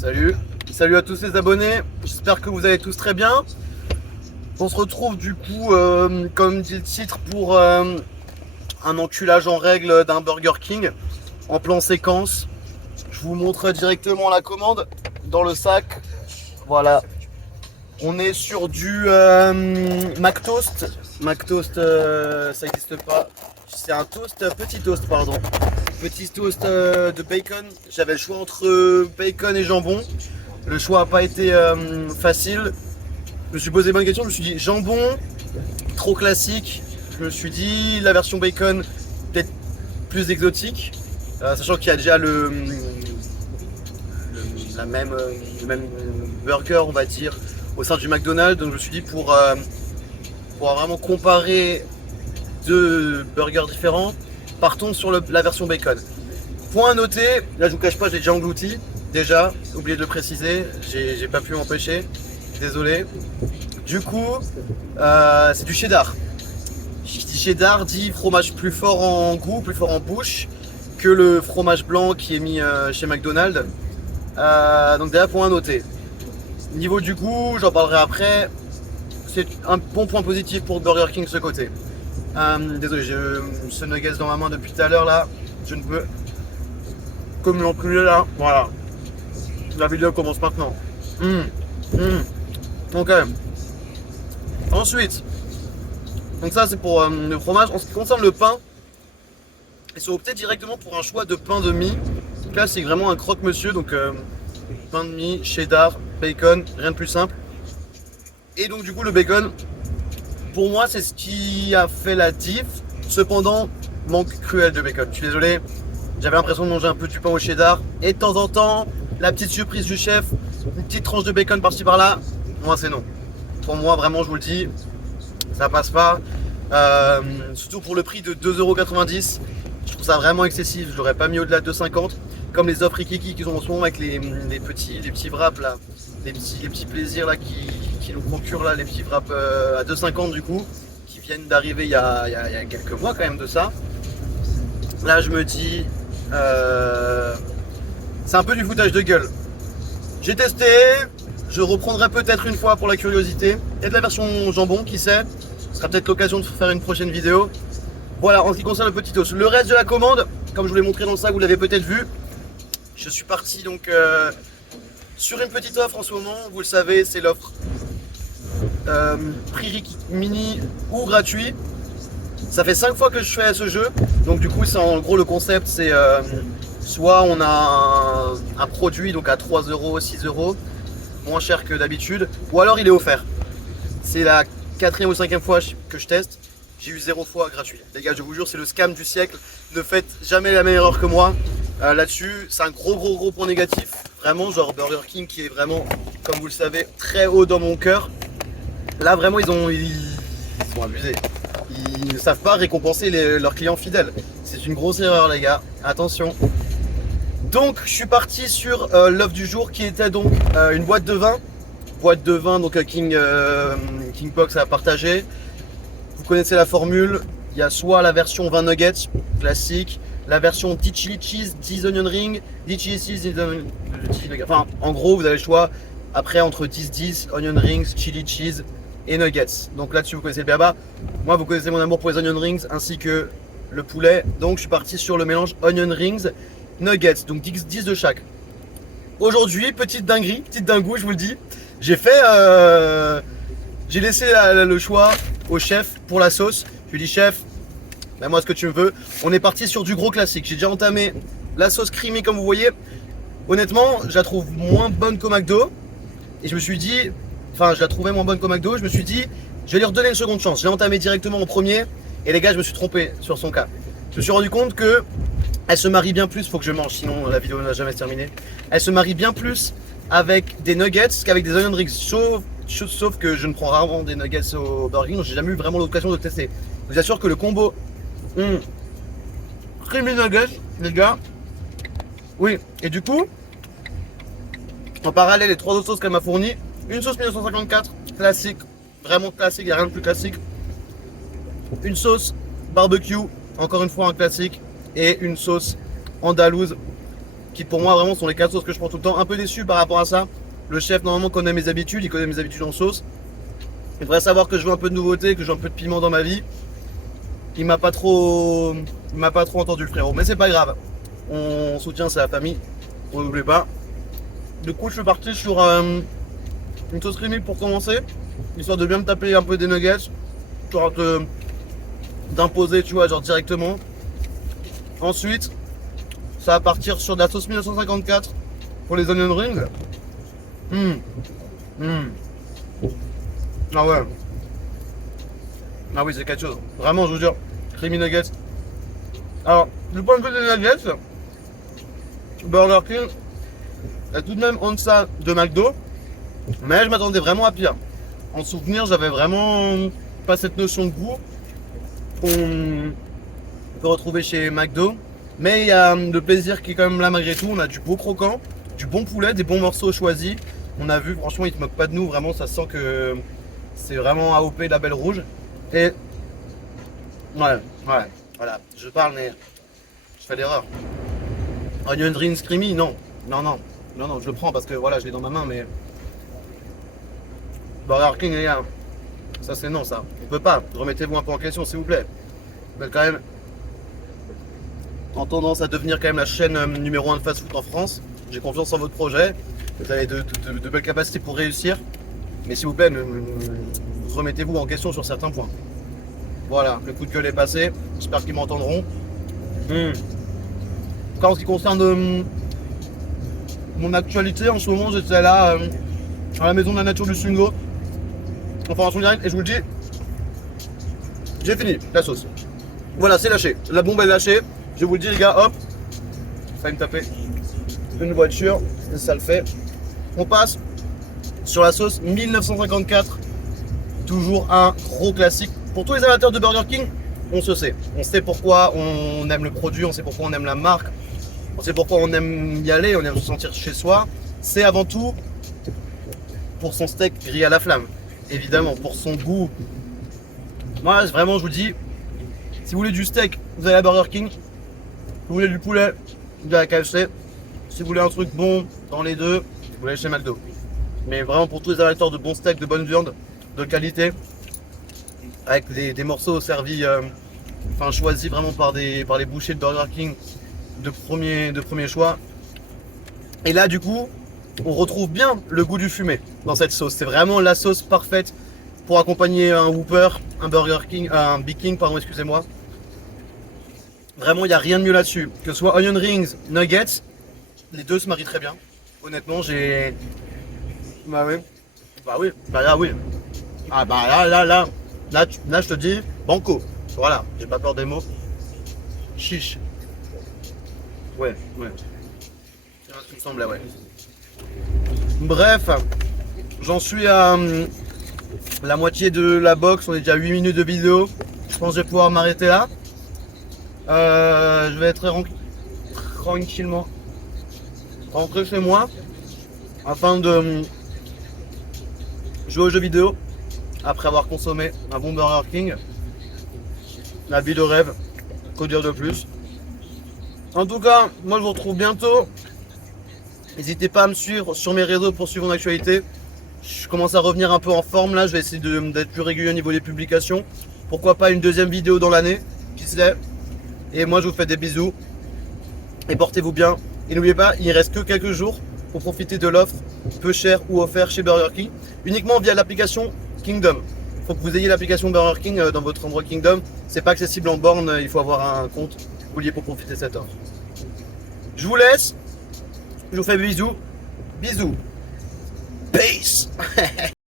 Salut, salut à tous les abonnés, j'espère que vous allez tous très bien. On se retrouve du coup, comme dit le titre, pour un enculage en règle d'un Burger King en plan séquence. Je vous montre directement la commande dans le sac. Voilà, on est sur du McToast. McToast, ça n'existe pas. C'est un toast, petit toast, pardon. Petit toast de bacon. J'avais le choix entre bacon et jambon. Le choix n'a pas été facile. Je me suis posé bonne question. Je me suis dit jambon, trop classique. Je me suis dit la version bacon, peut-être plus exotique. Sachant qu'il y a déjà le même burger, on va dire, au sein du McDonald's. Donc je me suis dit pour vraiment comparer deux burgers différents, partons sur la version bacon. Point à noter, là je vous cache pas, j'ai déjà englouti, déjà, oublié de le préciser, j'ai pas pu m'empêcher, désolé. Du coup, c'est du cheddar. Cheddar dit fromage plus fort en goût, plus fort en bouche que le fromage blanc qui est mis chez McDonald's. Donc déjà, point à noter. Niveau du goût, j'en parlerai après. C'est un bon point positif pour Burger King de ce côté. Désolé, j'ai ce nuggets dans ma main depuis tout à l'heure là. Je ne peux comme l'enculé là. Voilà. La vidéo commence maintenant. Ok. Ensuite, donc ça c'est pour le fromage. En ce qui concerne le pain, ils sont optés directement pour un choix de pain de mie. Donc là c'est vraiment un croque-monsieur. Donc pain de mie, cheddar, bacon, rien de plus simple. Et donc du coup le bacon, pour moi c'est ce qui a fait la diff. Cependant, manque cruel de bacon. Je suis désolé, j'avais l'impression de manger un peu du pain au cheddar. Et de temps en temps, la petite surprise du chef, une petite tranche de bacon par-ci par-là, moi c'est non. Pour moi vraiment je vous le dis, ça passe pas. Surtout pour le prix de 2,90 €. Je trouve ça vraiment excessif, je l'aurais pas mis au-delà de 2,50 €. Comme les offres Ikiki qu'ils ont en ce moment avec les petits wraps là, les petits plaisirs là qui nous procurent là, les petits wraps à 2,50 € du coup, qui viennent d'arriver il y a quelques mois quand même de ça. Là je me dis, c'est un peu du foutage de gueule. J'ai testé, je reprendrai peut-être une fois pour la curiosité. Et de la version jambon, qui sait, ce sera peut-être l'occasion de faire une prochaine vidéo. Voilà, en ce qui concerne le petit toast. Le reste de la commande, comme je vous l'ai montré dans le sac, vous l'avez peut-être vu. Je suis parti donc sur une petite offre en ce moment. Vous le savez, c'est l'offre prix mini ou gratuit. Ça fait 5 fois que je fais ce jeu. Donc du coup, c'est en gros le concept, c'est soit on a un produit donc à 3 €, 6 €, moins cher que d'habitude, ou alors il est offert. C'est la 4e ou 5e fois que je teste. J'ai eu 0 fois gratuit. Les gars, je vous jure, c'est le scam du siècle. Ne faites jamais la même erreur que moi. Là-dessus, c'est un gros point négatif. Vraiment, genre Burger King qui est vraiment, comme vous le savez, très haut dans mon cœur. Là, vraiment, ils sont abusés. Ils ne savent pas récompenser leurs clients fidèles. C'est une grosse erreur, les gars. Attention. Donc, je suis parti sur l'offre du jour qui était donc une boîte de vin. Boîte de vin, donc King Box à partager. Vous connaissez la formule, il y a soit la version 20 nuggets classique, la version 10 chili cheese, 10 onion ring, 10 chili cheese, 10 onion... Enfin, en gros, vous avez le choix après entre 10, onion rings, chili cheese et nuggets. Donc là-dessus, vous connaissez le béaba. Moi, vous connaissez mon amour pour les onion rings ainsi que le poulet. Donc, je suis parti sur le mélange onion rings, nuggets, donc 10 de chaque. Aujourd'hui, petite dinguerie, petite dingou, je vous le dis. J'ai laissé le choix au chef pour la sauce. Je lui ai dit chef, mets-moi ce que tu veux. On est parti sur du gros classique. J'ai déjà entamé la sauce creamy comme vous voyez. Honnêtement, je la trouve moins bonne qu'au McDo. Et je me suis dit, enfin je la trouvais moins bonne qu'au McDo. Je me suis dit, je vais lui redonner une seconde chance. J'ai entamé directement en premier. Et les gars, je me suis trompé sur son cas. Je me suis rendu compte que elle se marie bien plus, faut que je mange, sinon la vidéo n'a jamais terminé. Elle se marie bien plus avec des nuggets qu'avec des onion rings. Sauf que je ne prends rarement des nuggets au Burger King, donc j'ai jamais eu vraiment l'occasion de tester. Je vous assure que le combo creamy nuggets, les gars. Oui, et du coup, en parallèle, les 3 autres sauces qu'elle m'a fournies. Une sauce 1954, classique, vraiment classique, il n'y a rien de plus classique. Une sauce barbecue, encore une fois un classique. Et une sauce andalouse qui pour moi vraiment sont les 4 sauces que je prends tout le temps. Un peu déçu par rapport à ça. Le chef normalement connaît mes habitudes, il connaît mes habitudes en sauce. Il devrait savoir que je veux un peu de nouveauté, que je veux un peu de piment dans ma vie. Il m'a pas trop entendu le frérot, mais c'est pas grave. On soutient sa famille, on n'oublie pas. Du coup je suis parti sur une sauce creamy pour commencer, histoire de bien me taper un peu des nuggets, genre d'imposer tu vois genre directement. Ensuite ça va partir sur de la sauce 1954 pour les onion rings. Ah ouais. Ah oui c'est quelque chose. Vraiment je vous jure. Creamy nuggets. Alors du point de vue des nuggets, Burger King est tout de même en deçà de McDo. Mais je m'attendais vraiment à pire. En souvenir j'avais vraiment pas cette notion de goût qu'on peut retrouver chez McDo. Mais il y a le plaisir qui est quand même là malgré tout. On a du beau croquant, du bon poulet, des bons morceaux choisis. On a vu, franchement, ils ne se moquent pas de nous. Vraiment, ça sent que c'est vraiment AOP Label Rouge. Et ouais, voilà. Je parle, mais je fais l'erreur. Onion Rings Creamy, non, je le prends parce que voilà, je l'ai dans ma main, mais Burger King, les gars, ça c'est non, ça. On peut pas. Remettez-vous un peu en question, s'il vous plaît. Vous êtes quand même en tendance à devenir quand même la chaîne numéro 1 de fast-food en France. J'ai confiance en votre projet. Vous avez de belles capacités pour réussir. Mais s'il vous plaît, remettez-vous en question sur certains points. Voilà, le coup de gueule est passé. J'espère qu'ils m'entendront. En ce qui concerne mon actualité, en ce moment, j'étais là à la maison de la nature du Sungo. En formation directe, et je vous le dis, j'ai fini la sauce. Voilà, c'est lâché. La bombe est lâchée. Je vous le dis, les gars, hop. Ça va me taper une voiture, et ça le fait. On passe sur la sauce 1954. Toujours un gros classique. Pour tous les amateurs de Burger King, on se sait. On sait pourquoi on aime le produit, on sait pourquoi on aime la marque, on sait pourquoi on aime y aller, on aime se sentir chez soi. C'est avant tout pour son steak grillé à la flamme. Évidemment, pour son goût. Moi, vraiment, je vous dis, si vous voulez du steak, vous allez à Burger King. Si vous voulez du poulet, vous allez à KFC. Si vous voulez un truc bon dans les deux, vous allez chez McDo. Mais vraiment pour tous les amateurs de bons steaks, de bonne viande, de qualité, avec des morceaux servis, choisis vraiment par les bouchers de Burger King de premier choix. Et là du coup, on retrouve bien le goût du fumé dans cette sauce. C'est vraiment la sauce parfaite pour accompagner un Whopper, un Burger King, un Big King, pardon, excusez-moi. Vraiment, il n'y a rien de mieux là-dessus. Que ce soit onion rings, nuggets, les deux se marient très bien. Honnêtement, j'ai... Bah oui. Là, oui. Ah bah là, je te dis, banco. Voilà, j'ai pas peur des mots. Chiche. Ouais. C'est ce qui me semblait, ouais. Bref, j'en suis à la moitié de la box. On est déjà à 8 minutes de vidéo. Je pense que je vais pouvoir m'arrêter là. Je vais être tranquillement rentrer chez moi afin de jouer aux jeux vidéo après avoir consommé un bon Burger King. La vie de rêve, qu'au dire de plus. En tout cas, moi je vous retrouve bientôt. N'hésitez pas à me suivre sur mes réseaux pour suivre mon actualité. Je commence à revenir un peu en forme là, je vais essayer d'être plus régulier au niveau des publications. Pourquoi pas une deuxième vidéo dans l'année, qui sait. Et moi je vous fais des bisous. Et portez-vous bien. Et n'oubliez pas, il ne reste que quelques jours pour profiter de l'offre peu chère ou offerte chez Burger King. Uniquement via l'application Kingdom. Il faut que vous ayez l'application Burger King dans votre endroit Kingdom. C'est pas accessible en borne, il faut avoir un compte lié pour profiter de cette offre. Je vous laisse. Je vous fais des bisous. Bisous. Peace.